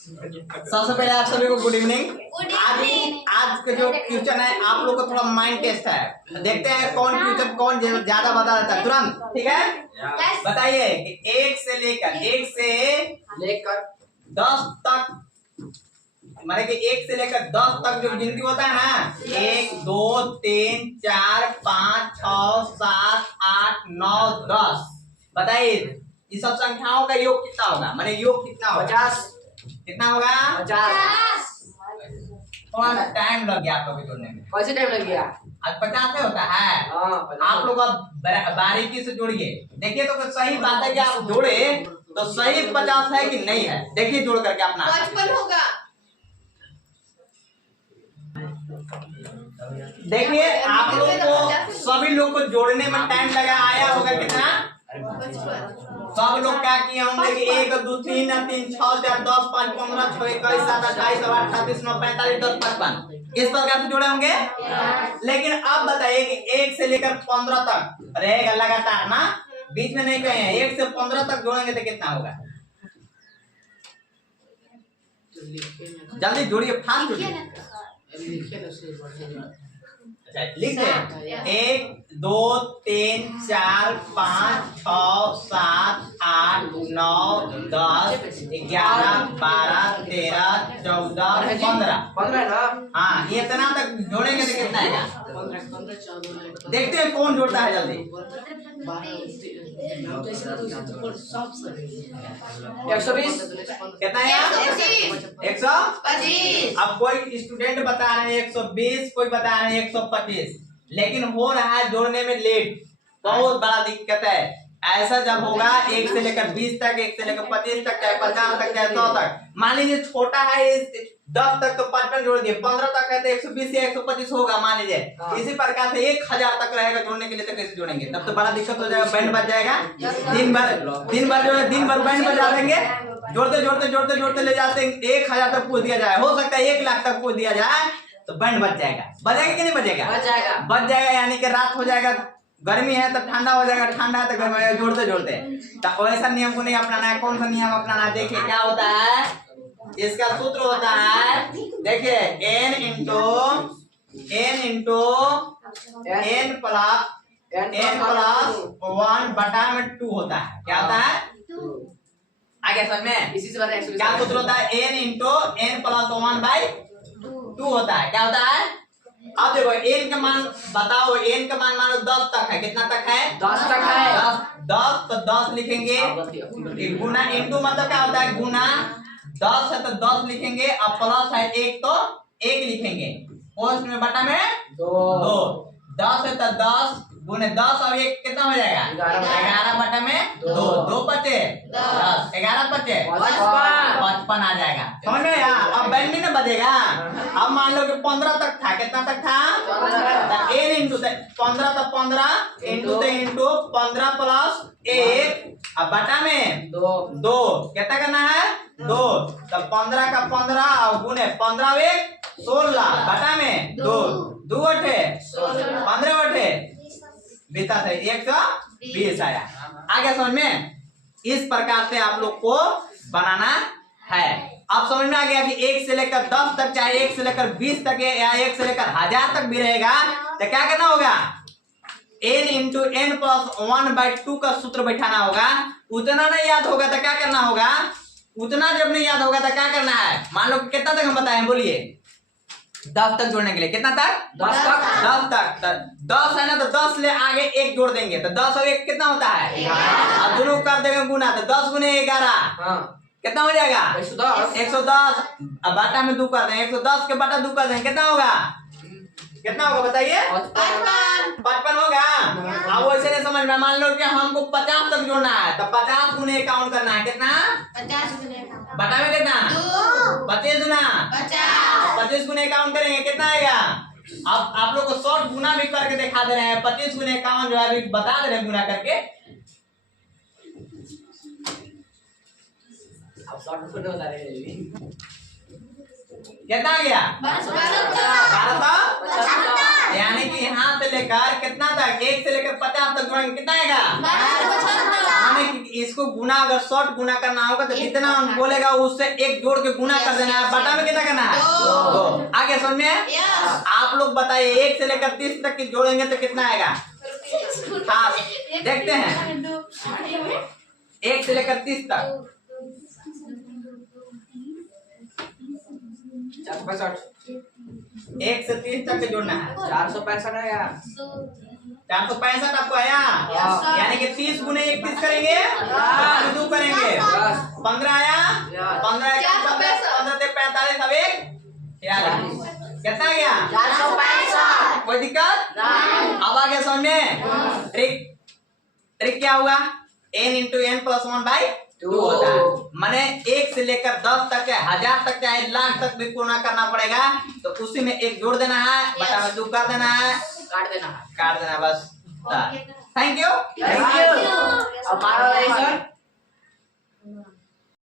सबसे पहले आप सभी को गुड इवनिंग। आज का जो क्वेश्चन है आप लोग को थोड़ा माइंड टेस्ट है, देखते हैं कौन क्वेश्चन कौन ज्यादा बता देता है तुरंत। ठीक है, बताइए कि एक से लेकर 10 तक, माने कि 1 से लेकर 10 तक जो गिनती होता है ना, 1 2 3 4 5 6 7 8 9 10, बताइए ये सब संख्याओं का योग कितना होगा, माने योग कितना होगा? 50। कितना होगा? 50। थोड़ा टाइम लग गया आप लोग को जोड़ने में। कैसे टाइम लग गया? आज 50 में होता है। आप लोग अब बारीकी से जोड़िए, देखिए तो सही बात है कि आप जोड़े तो सही 50 है कि नहीं है, देखिए जोड़ करके अपना 55 होगा। देखिए आप लोग को सभी लोग को जोड़ने में टाइम लगा, आया होगा कितना? सब लोग क्या किए होंगे कि 1 2 3 3 6 4 10 5 15 6 21 7 28 28 38 9 45 10 55 इस प्रकार से जोड़े होंगे। लेकिन अब बताइए कि 1 से लेकर 15 तक रहेगा लगातार ना, बीच में नहीं कहे, 1 से 15 तक जोड़ेंगे तो कितना होगा? जल्दी जोड़िए, फास्ट जोड़िए। लिख दे 1 2 3 4 5 6 7 8 9 10 11 12 13 14 15 ना? हाँ, ये इतना तक जोड़ेंगे तो कितना आएगा? देखते हैं कौन जोड़ता है जल्दी। 120 कितना है? 125। अब कोई स्टूडेंट बता रहे हैं 120, कोई बता रहे हैं 125, लेकिन हो रहा है जोड़ने में लेट, बहुत बड़ा दिक्कत है। ऐसा जब होगा 1 से लेकर 20 तक, 1 से लेकर 25 तक, चाहे 50 तक, चाहे 100 तक, मान लीजिए छोटा है 10 तक तो 55 जोड़ दिए, 15 तक है तो 120 या 125 होगा मान लीजिए। इसी प्रकार से 1000 तक रहेगा जोड़ने के लिए, तो कैसे जोड़ेंगे? तब तो बड़ा दिक्कत हो जाएगा, बैंड बज जाएगा। दिन भर बैंड बजा देंगे, जोड़ते ले जाते हैं 1000 तक पूछ दिया जाए, हो सकता है 1 लाख तक पूछ दिया जाए तो बैंड बच जाएगा। बजेगा कि नहीं बजेगा? बच जाएगा, यानी कि रात हो जाएगा, गर्मी है तो ठंडा हो जाएगा, ठंडा है तो गर्मी हो जाएगा, जोड़ते तो ऐसा नियम को नहीं अपनाना है। कौन सा नियम अपनाना है? देखिए क्या होता है, इसका सूत्र होता है, देखिए n इंटू n प्लस 1 बटा में 2 होता है। क्या होता है? आगे समझ में? इसी से बात है। क्या सूत्र होता है? n into n plus 1 by 2 होता है। क्या होता है? अब देखो n का मान बताओ, n का मान मानो 10 तक है, कितना तक है? 10 तक है। 10 तो 10 लिखेंगे, गुना इंटू मतलब क्या होता है? गुना 10 है तो 10 लिखेंगे, अब प्लस है 1 तो 1 लिखेंगे, पोस्ट में बटा में 2। 10 है तो 10 गुने 10 और 1 कितना हो जाएगा? 11 बटा में 2, 2 पचे 10, 11 पचे 55 आ जाएगा। समझ में आया? अब बैंड नहीं ना बजेगा। अब मान लो कि 15 तक था, कितना तक था? n इंटू 15 तो 15 इंटू 15 प्लस 1 अब बटा में 2 कितना करना है? 2 तो 15 का 15 और गुने 15 1 16 बटा में 2 2 अठे 15 अठे बीता थे 120 आया। आगे समझ में? इस प्रकार से आप लोग को बनाना है। अब समझ में आ गया कि 1 से लेकर 10 तक, चाहे 1 से लेकर 20 तक या 1 से लेकर 1000 तक भी रहेगा तो क्या करना होगा? n into n plus 1 by 2 का सूत्र बैठाना होगा। उतना नहीं याद होगा तो क्या करना होगा? उतना जब नहीं याद होगा तो क्या करना है? मान लो कितना तक हम बताएं, बोलिए। 10 तक जोड़ने के लिए कितना तक? 10 तक 10 है ना, तो 10 ले आगे 1 जोड़ देंगे तो 10 और 1 कितना होता है? अब दोनों कर देंगे गुना, तो 10 गुने 11 कितना हो जाएगा? 110। अब बाटा में 2 कर देंगे, 110 के बाटा 2 कर देंगे, कितना होगा? कितना होगा बताइए? 55 होगा। अब वैसे नहीं समझ में, मान लो कि हमको 50 तक जोड़ना है तो 50 गुने काउंट करना है, कितना? 50 गुने बटा में कितना? 25 गुना 25 गुने काउंट करेंगे, कितना आएगा? अब आप लोग को शॉर्ट गुना भी करके दिखा दे रहे हैं, 25 गुने काउंट जो है अभी बता दे रहे हैं गुना करके। अब शॉर्ट में बता रहे हैं कितना आ गया? 1200, यानी कि यहाँ से लेकर कितना तक, 1 से लेकर 50 तक गुणा कितना आएगा? माने कि इसको गुना अगर शॉर्ट गुना करना होगा तो जितना बोलेगा उससे एक जोड़ के गुना कर देना है। बटा में कितना करना है? 2। आगे समझ में? आप लोग बताइए 1 से लेकर 30 तक की जोड़ेंगे तो कितना आएगा? हाँ देखते हैं 1 से लेकर 30 तक 1 से 30 तक जोड़ना है। 465 है यार। 465 आपको आया, यानी कि 30 गुने 31 करेंगे, 2 करेंगे, 15 आया, 15 से 45 अब 1 कितना गया? 465। कोई दिक्कत? अब आगे समझ में ट्रिक क्या होगा? n इंटू n प्लस 1/2 होता है। माने 1 से लेकर 10 तक चाहे 1000 तक चाहे लाख तक भी गुणा करना पड़ेगा तो उसी में 1 जोड़ देना है, बटा में 2 कर देना है, काट देना है बस। Thank you. अब 12 सर